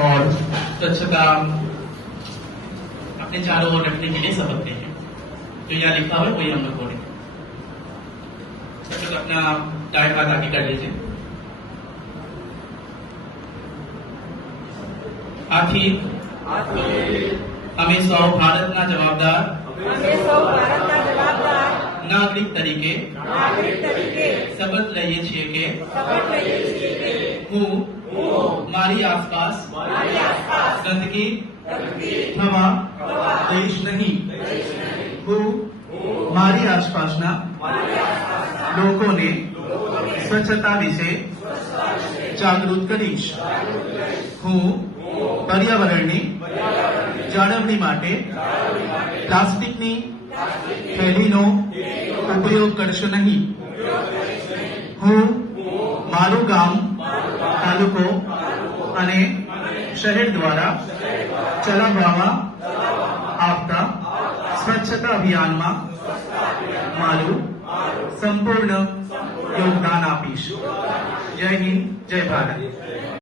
और स्वच्छता अपने चारों ओर रखने के लिए शपथ लेंगे। जो यहाँ लिखा हुआ है वही हम लोग बोलेंगे। सब लोग अपना दाएं हाथ आगे कर लीजिए। आથી અમે સૌ ભારતના જવાબદાર નાગરિક તરીકે શપથ લઈએ છીએ કે હું મારી આસપાસ ગંદકી થવા દઈશ નહીં। હું મારી આસપાસના લોકોને સ્વચ્છતા વિશે જાગૃત કરીશ। હું पर्यावरणनी जाळवणी माटे प्लास्टिकनी थैलीनो उपयोग करशो नहीं। हूँ मारू गाम तालुको अने शहर द्वारा चलाववामां आवता स्वच्छता अभियान में मारू संपूर्ण योगदान आपीश। जय हिंद, जय भारत।